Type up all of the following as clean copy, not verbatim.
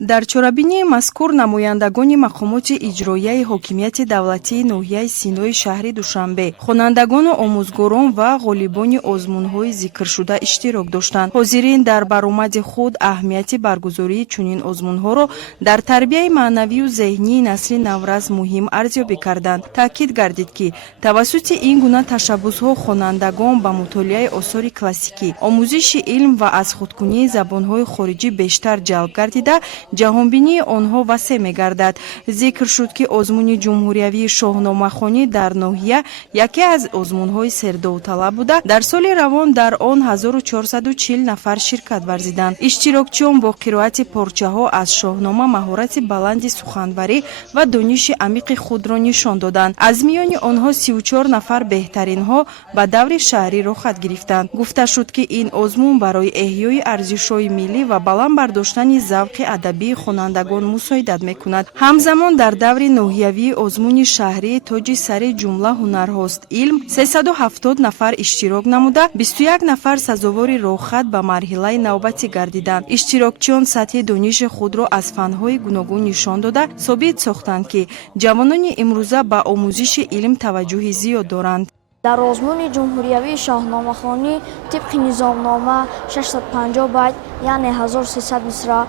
дар чорабинии мазкур намояндагони мақомоти иҷроияи ҳокимияти давлатии ноҳияи Синои шаҳри Душанбе, хонандагону омӯзгорон ва ғолибони озмунҳои зикршуда иштирок доштанд. ҳозирин дар баромади худ аҳамияти баргузории чунин озмунҳоро дар тарбияи маънавию зеҳнии насли навраз муҳим арзёбӣ карданд. таъкид гардид ки тавассути ин гуна ташаббусҳо хонандагон ба мутолиаи осори классикӣ, омӯзиши илм ва аз худкунии забонҳои хориҷӣ бештар ҷалб гардида, ҷаҳонбинии онҳо васеъ мегардад. зикр шуд ки озмуни ҷумҳуриявии шоҳномахонӣ дар ноҳия яке аз озмунҳои сердовталаб буда, дар соли равон дар он 1440 нафар ширкат варзиданд. иштирокчиён бо қироати порчаҳо аз шоҳнома маҳорати баланди суханварӣ ва дониши амиқи худро нишон доданд. аз миёни онҳо 34 нафар беҳтаринҳо ба даври шаҳриро хат гирифтанд. гуфта шуд ки ин озмун барои эҳёи арзишҳои миллӣ ва баланд бардоштани завқи адабии хонандагон мусоидат мекунад. ҳамзамон дар даври ноҳиявии озмуни шаҳрӣ тоҷи сари ҷумла ҳунарҳост илм 370 нафар иштирок намуда, 21 нафар сазовори роҳхат ба марҳилаи навбатӣ гардиданд. иштирокчиён сатҳи дониши худро аз фанҳои гуногун нишон дода, собит сохтанд ки ҷавонони имрӯза ба омӯзиши илм таваҷҷӯҳи зиёд доранд. дар озмуни ҷумҳуриявии шоҳномахонӣ тибқи низомнома 650 байт яъне 1300 мисра,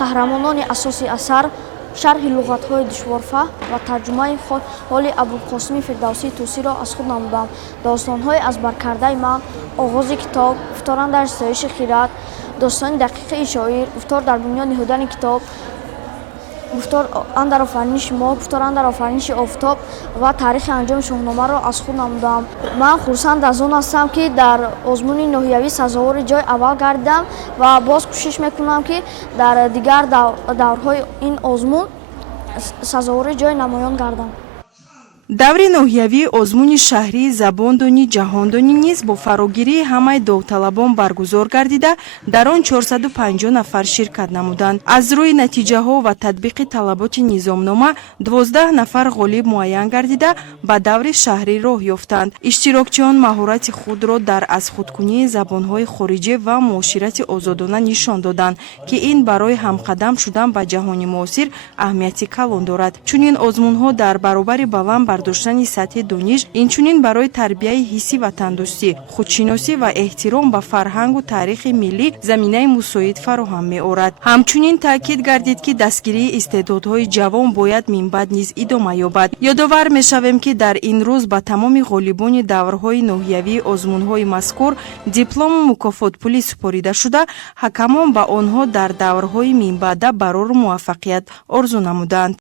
қаҳрамонони асоси асар, шарҳи луғатҳои душворфаҳм ва тарҷумаи ҳоли Абулқосими Фирдавсии Тусиро аз худ намудам. Достонҳои азбаркардаи ман, оғози китоб, гуфторан дар ситоиши хират, достони дақиқи шоир, гуфтор дар бунёд ниҳудани китоб, гуфтор дар офариниши мо, гуфторан дар офариниши офтоб ва таърихи анҷоми шоҳномаро аз худ намудам. ман хурсанд аз он ҳастам ки дар озмуни ноҳиявӣ сазовори ҷой аввал гардидам ва боз кӯшиш мекунам ки дар дигар даврҳои ин озмун сазовори ҷой намоён гардам. даври ноҳиявии озмуни шаҳрӣ забондонӣ ҷаҳондонӣ низ бо фарогирии ҳамаи довталабон баргузор гардида, дар он 450 нафар ширкат намуданд. аз рӯи натиҷаҳо ва татбиқи талаботи низомнома 12 нафар ғолиб муайян гардида, ба даври шаҳрӣ роҳ ёфтанд. иштирокчиён маҳорати худро дар аз худкунии забонҳои хориҷӣ ва муоширати озодона нишон доданд ки ин барои ҳамқадам шудан ба ҷаҳони муосир аҳамияти калон дорад. чунин озмунҳо дар баробари баланд бардоштани сатҳи дониш, инчунин барои тарбияи ҳисси ватандӯстӣ, худшиносӣ ва эҳтиром ба фарҳангу таърихи миллӣ заминаи мусоид фароҳам меорад. ҳамчунин таъкид гардид ки дастгирии истеъдодҳои ҷавон бояд минбаъд низ идома ёбад. ёдовар мешавем ки дар ин рӯз ба тамоми ғолибони даврҳои ноҳиявии озмунҳои мазкур диплому мукофотпулӣ супорида шуда, ҳакамон ба онҳо дар даврҳои минбаъда барору муваффақият орзу намуданд.